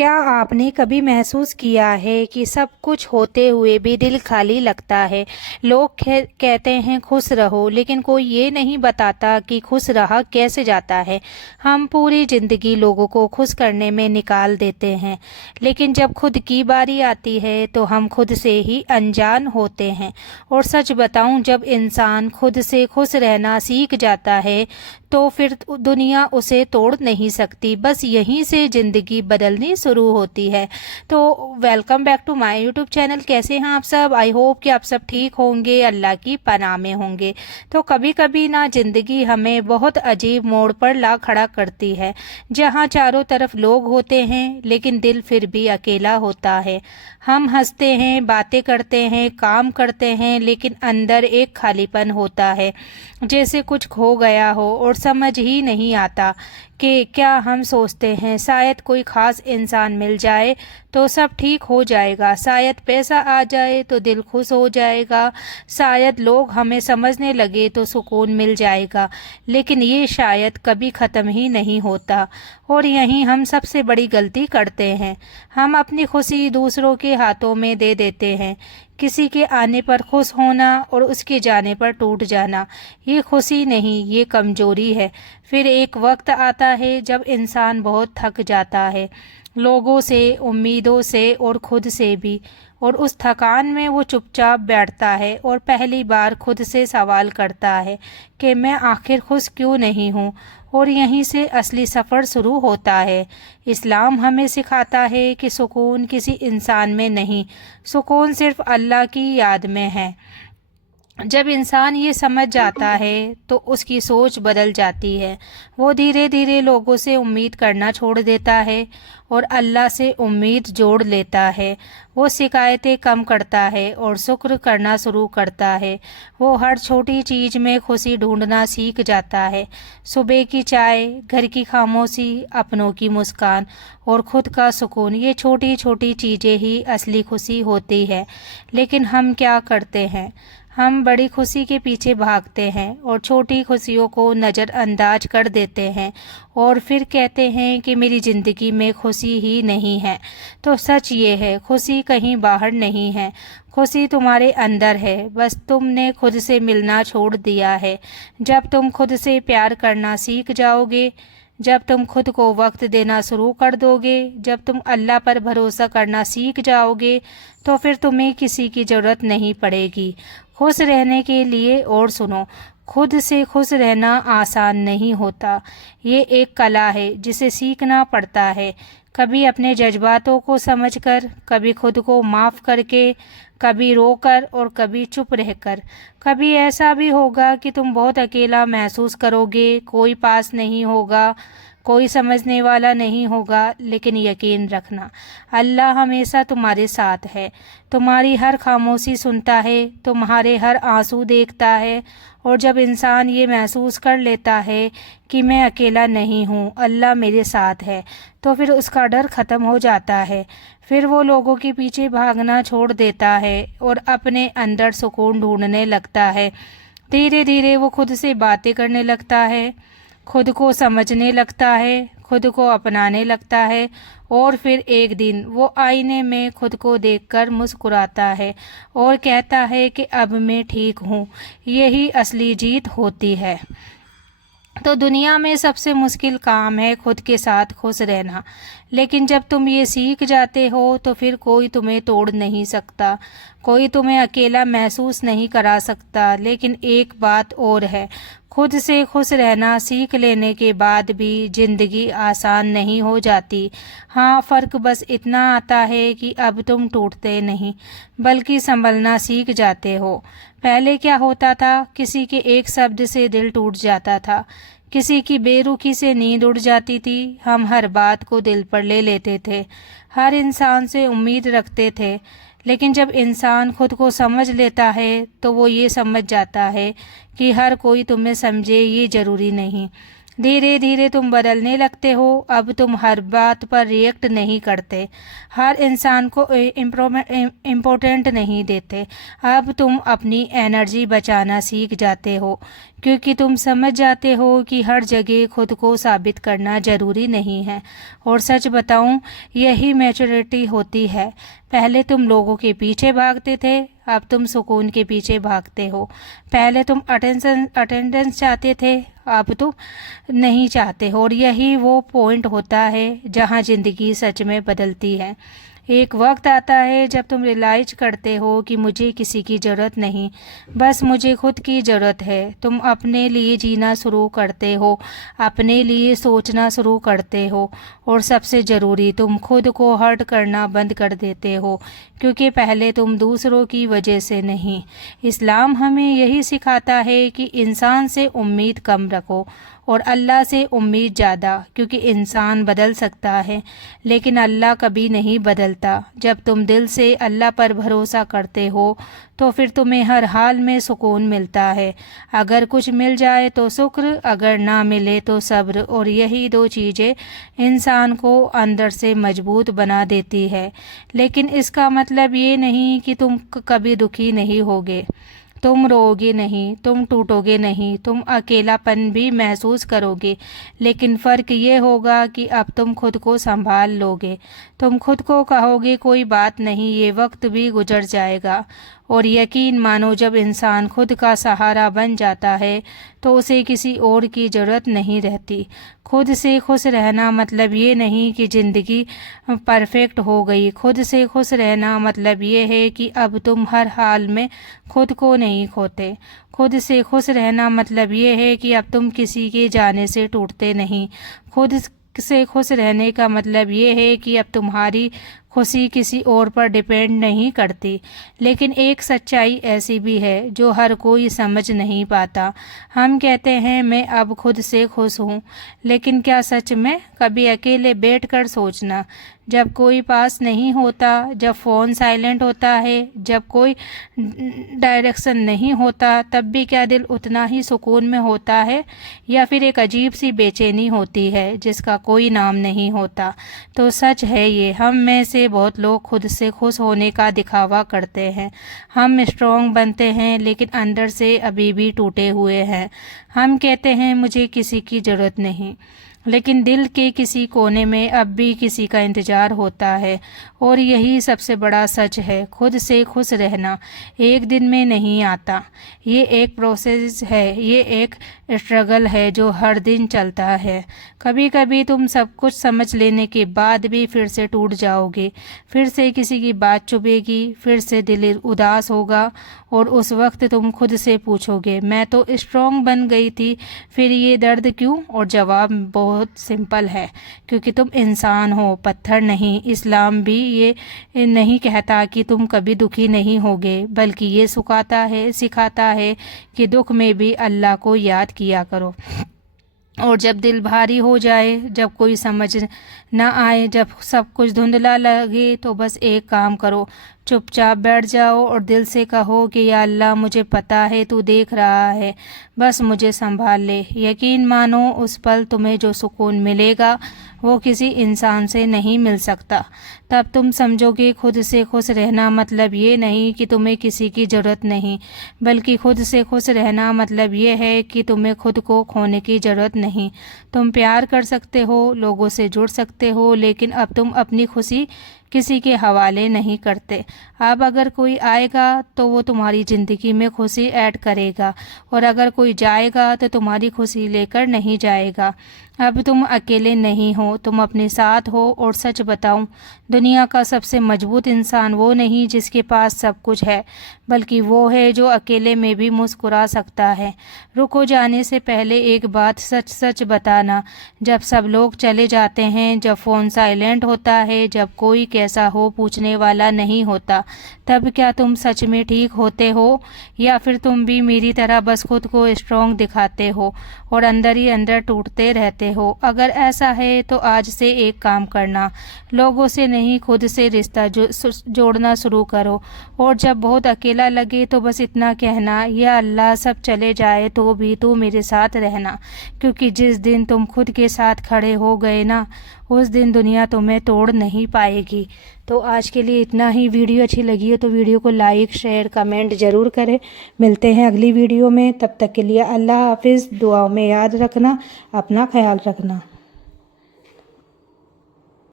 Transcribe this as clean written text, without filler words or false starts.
क्या आपने कभी महसूस किया है कि सब कुछ होते हुए भी दिल खाली लगता है। लोग कहते हैं खुश रहो, लेकिन कोई ये नहीं बताता कि खुश रहा कैसे जाता है। हम पूरी ज़िंदगी लोगों को खुश करने में निकाल देते हैं, लेकिन जब खुद की बारी आती है तो हम खुद से ही अनजान होते हैं। और सच बताऊं, जब इंसान खुद से खुश रहना सीख जाता है तो फिर दुनिया उसे तोड़ नहीं सकती। बस यहीं से ज़िंदगी बदलनी शुरू होती है। तो welcome back to my YouTube channel. कैसे हैं आप सब? आई होप कि आप सब ठीक होंगे, अल्लाह की पनाह में होंगे। तो कभी कभी ना ज़िंदगी हमें बहुत अजीब मोड़ पर ला खड़ा करती है, जहाँ चारों तरफ लोग होते हैं लेकिन दिल फिर भी अकेला होता है। हम हंसते हैं, बातें करते हैं, काम करते हैं, लेकिन अंदर एक खालीपन होता है, जैसे कुछ खो गया हो। और समझ ही नहीं आता कि क्या हम सोचते हैं शायद कोई खास इंसान मिल जाए तो सब ठीक हो जाएगा, शायद पैसा आ जाए तो दिल खुश हो जाएगा, शायद लोग हमें समझने लगे तो सुकून मिल जाएगा। लेकिन ये शायद कभी ख़त्म ही नहीं होता। और यहीं हम सबसे बड़ी गलती करते हैं। हम अपनी खुशी दूसरों के हाथों में दे देते हैं। किसी के आने पर खुश होना और उसके जाने पर टूट जाना, ये खुशी नहीं, ये कमजोरी है। फिर एक वक्त आता है जब इंसान बहुत थक जाता है, लोगों से, उम्मीदों से और खुद से भी। और उस थकान में वो चुपचाप बैठता है और पहली बार खुद से सवाल करता है कि मैं आखिर खुश क्यों नहीं हूँ। और यहीं से असली सफ़र शुरू होता है। इस्लाम हमें सिखाता है कि सुकून किसी इंसान में नहीं, सुकून सिर्फ अल्लाह की याद में है। जब इंसान ये समझ जाता है तो उसकी सोच बदल जाती है। वो धीरे धीरे लोगों से उम्मीद करना छोड़ देता है और अल्लाह से उम्मीद जोड़ लेता है। वो शिकायतें कम करता है और शुक्र करना शुरू करता है। वो हर छोटी चीज़ में खुशी ढूंढना सीख जाता है। सुबह की चाय, घर की खामोशी, अपनों की मुस्कान और खुद का सुकून, ये छोटी छोटी चीज़ें ही असली खुशी होती है। लेकिन हम क्या करते हैं? हम बड़ी खुशी के पीछे भागते हैं और छोटी खुशियों को नज़रअंदाज कर देते हैं और फिर कहते हैं कि मेरी ज़िंदगी में खुशी ही नहीं है। तो सच ये है, खुशी कहीं बाहर नहीं है, खुशी तुम्हारे अंदर है। बस तुमने खुद से मिलना छोड़ दिया है। जब तुम खुद से प्यार करना सीख जाओगे, जब तुम खुद को वक्त देना शुरू कर दोगे, जब तुम अल्लाह पर भरोसा करना सीख जाओगे, तो फिर तुम्हें किसी की ज़रूरत नहीं पड़ेगी खुश रहने के लिए। और सुनो, खुद से खुश रहना आसान नहीं होता। ये एक कला है जिसे सीखना पड़ता है, कभी अपने जज्बातों को समझकर, कभी खुद को माफ़ करके, कभी रोकर और कभी चुप रहकर। कभी ऐसा भी होगा कि तुम बहुत अकेला महसूस करोगे, कोई पास नहीं होगा, कोई समझने वाला नहीं होगा। लेकिन यकीन रखना, अल्लाह हमेशा तुम्हारे साथ है, तुम्हारी हर खामोशी सुनता है, तुम्हारे हर आंसू देखता है। और जब इंसान ये महसूस कर लेता है कि मैं अकेला नहीं हूँ, अल्लाह मेरे साथ है, तो फिर उसका डर ख़त्म हो जाता है। फिर वो लोगों के पीछे भागना छोड़ देता है और अपने अंदर सुकून ढूंढने लगता है। धीरे धीरे वो खुद से बातें करने लगता है, खुद को समझने लगता है, खुद को अपनाने लगता है। और फिर एक दिन वो आईने में खुद को देखकर मुस्कुराता है और कहता है कि अब मैं ठीक हूँ। यही असली जीत होती है। तो दुनिया में सबसे मुश्किल काम है खुद के साथ खुश रहना। लेकिन जब तुम ये सीख जाते हो तो फिर कोई तुम्हें तोड़ नहीं सकता, कोई तुम्हें अकेला महसूस नहीं करा सकता। लेकिन एक बात और है, खुद से खुश रहना सीख लेने के बाद भी ज़िंदगी आसान नहीं हो जाती। हाँ, फ़र्क बस इतना आता है कि अब तुम टूटते नहीं बल्कि संभलना सीख जाते हो। पहले क्या होता था, किसी के एक शब्द से दिल टूट जाता था, किसी की बेरुखी से नींद उड़ जाती थी। हम हर बात को दिल पर ले लेते थे, हर इंसान से उम्मीद रखते थे। लेकिन जब इंसान खुद को समझ लेता है तो वो ये समझ जाता है कि हर कोई तुम्हें समझे ये ज़रूरी नहीं। धीरे धीरे तुम बदलने लगते हो। अब तुम हर बात पर रिएक्ट नहीं करते, हर इंसान को इम्पोर्टेंट नहीं देते। अब तुम अपनी एनर्जी बचाना सीख जाते हो, क्योंकि तुम समझ जाते हो कि हर जगह खुद को साबित करना ज़रूरी नहीं है। और सच बताऊं, यही मैच्योरिटी होती है। पहले तुम लोगों के पीछे भागते थे, अब तुम सुकून के पीछे भागते हो। पहले तुम अटेंडेंस चाहते थे, अब तुम नहीं चाहते हो। और यही वो पॉइंट होता है जहाँ ज़िंदगी सच में बदलती है। एक वक्त आता है जब तुम रियलाइज करते हो कि मुझे किसी की ज़रूरत नहीं, बस मुझे खुद की ज़रूरत है। तुम अपने लिए जीना शुरू करते हो, अपने लिए सोचना शुरू करते हो, और सबसे ज़रूरी, तुम खुद को हर्ट करना बंद कर देते हो, क्योंकि पहले तुम दूसरों की वजह से नहीं। इस्लाम हमें यही सिखाता है कि इंसान से उम्मीद कम रखो और अल्लाह से उम्मीद ज़्यादा, क्योंकि इंसान बदल सकता है लेकिन अल्लाह कभी नहीं बदलता। जब तुम दिल से अल्लाह पर भरोसा करते हो तो फिर तुम्हें हर हाल में सुकून मिलता है। अगर कुछ मिल जाए तो शुक्र, अगर ना मिले तो सब्र, और यही दो चीज़ें इंसान को अंदर से मजबूत बना देती है। लेकिन इसका मतलब ये नहीं कि तुम कभी दुखी नहीं होगे, तुम रोओगे नहीं, तुम टूटोगे नहीं, तुम अकेलापन भी महसूस करोगे, लेकिन फ़र्क ये होगा कि अब तुम खुद को संभाल लोगे। तुम खुद को कहोगे कोई बात नहीं, ये वक्त भी गुजर जाएगा। और यकीन मानो, जब इंसान खुद का सहारा बन जाता है तो उसे किसी और की ज़रूरत नहीं रहती। खुद से खुश रहना मतलब ये नहीं कि ज़िंदगी परफेक्ट हो गई। खुद से खुश रहना मतलब ये है कि अब तुम हर हाल में खुद को नहीं खोते। खुद से खुश रहना मतलब ये है कि अब तुम किसी के जाने से टूटते नहीं। खुद से खुश रहने का मतलब ये है कि अब तुम्हारी खुशी किसी और पर डिपेंड नहीं करती। लेकिन एक सच्चाई ऐसी भी है जो हर कोई समझ नहीं पाता। हम कहते हैं मैं अब खुद से खुश हूँ, लेकिन क्या सच में? कभी अकेले बैठकर सोचना, जब कोई पास नहीं होता, जब फ़ोन साइलेंट होता है, जब कोई डायरेक्शन नहीं होता, तब भी क्या दिल उतना ही सुकून में होता है, या फिर एक अजीब सी बेचैनी होती है जिसका कोई नाम नहीं होता? तो सच है ये, हम में से बहुत लोग खुद से खुश होने का दिखावा करते हैं। हम स्ट्रॉन्ग बनते हैं लेकिन अंदर से अभी भी टूटे हुए हैं। हम कहते हैं मुझे किसी की ज़रूरत नहीं, लेकिन दिल के किसी कोने में अब भी किसी का इंतज़ार होता है। और यही सबसे बड़ा सच है, खुद से खुश रहना एक दिन में नहीं आता। ये एक प्रोसेस है, ये एक स्ट्रगल है जो हर दिन चलता है। कभी कभी तुम सब कुछ समझ लेने के बाद भी फिर से टूट जाओगे, फिर से किसी की बात चुभेगी, फिर से दिल उदास होगा, और उस वक्त तुम खुद से पूछोगे मैं तो स्ट्रॉन्ग बन गई थी, फिर ये दर्द क्यों? और जवाब बहुत सिंपल है, क्योंकि तुम इंसान हो, पत्थर नहीं। इस्लाम भी ये नहीं कहता कि तुम कभी दुखी नहीं होगे, बल्कि ये सिखाता है कि दुख में भी अल्लाह को याद किया करो। और जब दिल भारी हो जाए, जब कोई समझ ना आए, जब सब कुछ धुंधला लगे, तो बस एक काम करो, चुपचाप बैठ जाओ और दिल से कहो कि या अल्लाह, मुझे पता है तू देख रहा है, बस मुझे संभाल ले। यकीन मानो, उस पल तुम्हें जो सुकून मिलेगा वो किसी इंसान से नहीं मिल सकता। तब तुम समझोगे खुद से खुश रहना मतलब ये नहीं कि तुम्हें किसी की ज़रूरत नहीं, बल्कि खुद से खुश रहना मतलब ये है कि तुम्हें खुद को खोने की ज़रूरत नहीं। तुम प्यार कर सकते हो, लोगों से जुड़ सकते हो, लेकिन अब तुम अपनी खुशी किसी के हवाले नहीं करते। अब अगर कोई आएगा तो वो तुम्हारी ज़िंदगी में खुशी ऐड करेगा, और अगर कोई जाएगा तो तुम्हारी खुशी लेकर नहीं जाएगा। अब तुम अकेले नहीं हो, तुम अपने साथ हो। और सच बताऊं, दुनिया का सबसे मजबूत इंसान वो नहीं जिसके पास सब कुछ है, बल्कि वो है जो अकेले में भी मुस्कुरा सकता है। रुको जाने से पहले एक बात सच सच बताना, जब सब लोग चले जाते हैं, जब फ़ोन साइलेंट होता है, जब कोई कैसा हो पूछने वाला नहीं होता, तब क्या तुम सच में ठीक होते हो, या फिर तुम भी मेरी तरह बस खुद को स्ट्रॉन्ग दिखाते हो और अंदर ही अंदर टूटते रहते रहे हो। अगर ऐसा है तो आज से एक काम करना, लोगों से नहीं खुद से रिश्ता जोड़ना शुरू करो। और जब बहुत अकेला लगे तो बस इतना कहना, या अल्लाह सब चले जाए तो भी तू मेरे साथ रहना, क्योंकि जिस दिन तुम खुद के साथ खड़े हो गए ना, उस दिन दुनिया तुम्हें तोड़ नहीं पाएगी। तो आज के लिए इतना ही। वीडियो अच्छी लगी हो तो वीडियो को लाइक शेयर कमेंट ज़रूर करें। मिलते हैं अगली वीडियो में, तब तक के लिए अल्लाह हाफिज़। दुआओं में याद रखना, अपना ख्याल रखना।